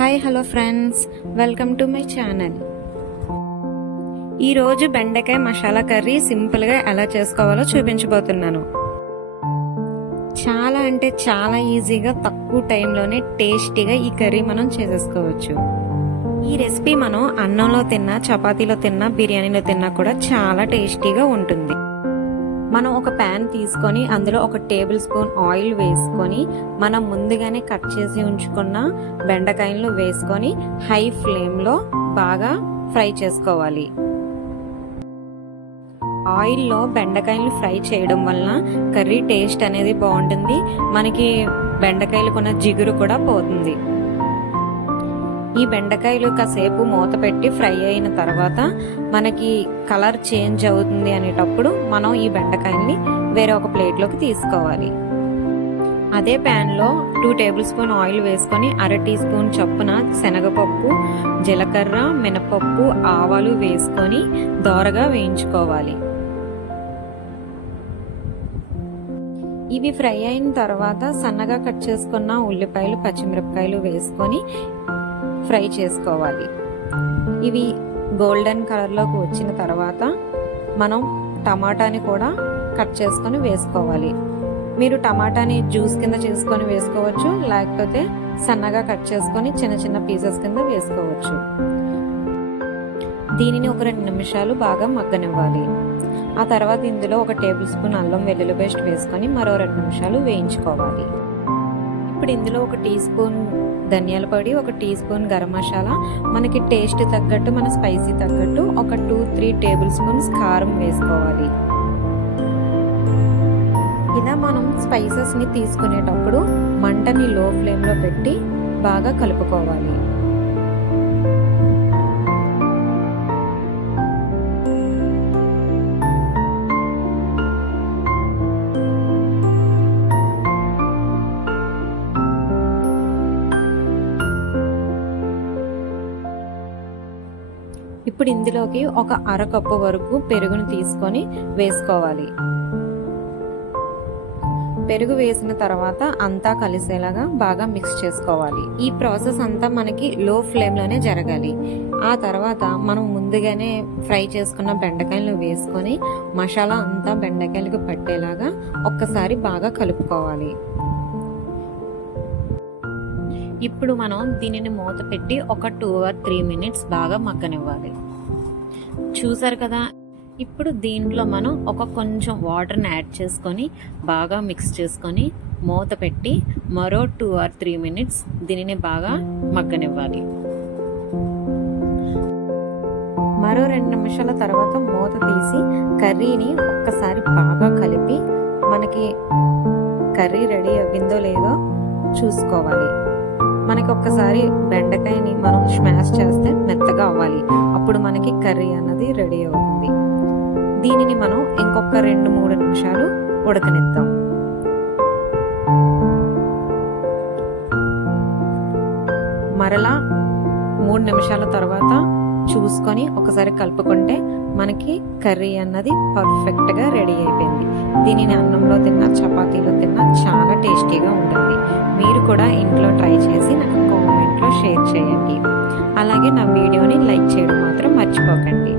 Hi hello friends, welcome to my channel. ఈరోజు బెండకాయ masala curry సింపుల్గా ఎలా చేసుకోవాలో చూపించబోతున్నాను. చాలా అంటే చాలా ఈజీగా తక్కువ టైంలోనే టేస్టీగా ఈ కర్రీ మనం చేసేసుకోవచ్చు. ఈ రెసిపీ మనం అన్నంలో తిన్నా, చపాతీలో తిన్నా, బిర్యానీలో తిన్నా కూడా చాలా టేస్టీగా ఉంటుంది. మనం ఒక ప్యాన్ తీసుకొని అందులో ఒక టేబుల్ స్పూన్ ఆయిల్ వేసుకొని మనం ముందుగానే కట్ చేసి ఉంచుకున్న బెండకాయలను వేసుకొని హై ఫ్లేమ్లో బాగా ఫ్రై చేసుకోవాలి. ఆయిల్లో బెండకాయలు ఫ్రై చేయడం వలన కర్రీ టేస్ట్ అనేది బాగుంటుంది. మనకి బెండకాయలు కొన్న జిగురు కూడా పోతుంది. ఈ బెండకాయలు కాసేపు మూత పెట్టి ఫ్రై అయిన తర్వాత మనకి కలర్ చేంజ్ అవుతుంది అనేటప్పుడు మనం ఈ బెండకాయల్ని వేరే ఒక ప్లేట్లోకి తీసుకోవాలి. అదే ప్యాన్లో 2 టేబుల్ స్పూన్ ఆయిల్ వేసుకొని 1/2 టీ స్పూన్ చొప్పున శనగపప్పు, జీలకర్ర, మినపప్పు, ఆవాలు వేసుకొని దోరగా వేయించుకోవాలి. ఇవి ఫ్రై అయిన తర్వాత సన్నగా కట్ చేసుకున్న ఉల్లిపాయలు, పచ్చిమిరపకాయలు వేసుకొని ఫ్రై చేసుకోవాలి. ఇవి గోల్డెన్ కలర్లోకి వచ్చిన తర్వాత మనం టమాటాని కూడా కట్ చేసుకొని వేసుకోవాలి. మీరు టమాటాని జ్యూస్ కింద చేసుకొని వేసుకోవచ్చు, లేకపోతే సన్నగా కట్ చేసుకొని చిన్న చిన్న పీసెస్ కింద వేసుకోవచ్చు. దీనిని ఒక 2 నిమిషాలు బాగా మగ్గనివ్వాలి. ఆ తర్వాత ఇందులో ఒక టేబుల్ స్పూన్ అల్లం వెల్లుల్లి పేస్ట్ వేసుకొని మరో 2 నిమిషాలు వేయించుకోవాలి. ఇప్పుడు ఇందులో ఒక టీ స్పూన్ ధనియాల పొడి, ఒక టీ స్పూన్ గరం మసాలా, మనకి టేస్ట్ తగ్గట్టు, మన స్పైసీ తగ్గట్టు ఒక 2-3 టేబుల్ స్పూన్స్ కారం వేసుకోవాలి. ఇలా మనం స్పైసెస్ని తీసుకునేటప్పుడు మంటని లో ఫ్లేమ్లో పెట్టి బాగా కలుపుకోవాలి. ఇప్పుడు ఇందులోకి ఒక 1/2 కప్పు వరకు పెరుగును తీసుకొని వేసుకోవాలి. పెరుగు వేసిన తర్వాత అంతా కలిసేలాగా బాగా మిక్స్ చేసుకోవాలి. ఈ ప్రాసెస్ అంతా మనకి లో ఫ్లేమ్లోనే జరగాలి. ఆ తర్వాత మనం ముందుగానే ఫ్రై చేసుకున్న బెండకాయలను వేసుకొని మసాలా అంతా బెండకాయలకు పట్టేలాగా ఒక్కసారి బాగా కలుపుకోవాలి. ఇప్పుడు మనం దీనిని మూత పెట్టి ఒక 2 or 3 మినిట్స్ బాగా మగ్గనివ్వాలి. చూసారు కదా, ఇప్పుడు దీంట్లో మనం కొంచెం వాటర్ని యాడ్ చేసుకొని బాగా మిక్స్ చేసుకొని మూత పెట్టి మరో 2 or 3 మినిట్స్ దీనిని బాగా మగ్గనివ్వాలి. మరో 2 నిమిషాల తర్వాత మూత తీసి కర్రీని ఒక్కసారి బాగా కలిపి మనకి కర్రీ రెడీ అవ్విందో లేదో చూసుకోవాలి. మనకి ఒక్కసారి బెండకాయని మనం స్మాష్ చేస్తే మెత్తగా అవ్వాలి. అప్పుడు మనకి కర్రీ అన్నది రెడీ అవుతుంది. దీనిని మనం ఇంకొక 2-3 నిమిషాలు ఉడకనిద్దాం. మరలా 3 నిమిషాల తర్వాత చూసుకొని ఒకసారి కలుపుకుంటే మనకి కర్రీ అన్నది పర్ఫెక్ట్గా రెడీ అయిపోయింది. దీనిని అన్నంలో తిన్నా, చపాతీలో తిన్నా చాలా టేస్టీగా ఉంటుంది. మీరు కూడా ఇంట్లో ట్రై చేసి నాకు కామెంట్లో షేర్ చేయండి. అలాగే నా వీడియోని లైక్ చేయడం మాత్రం మర్చిపోకండి.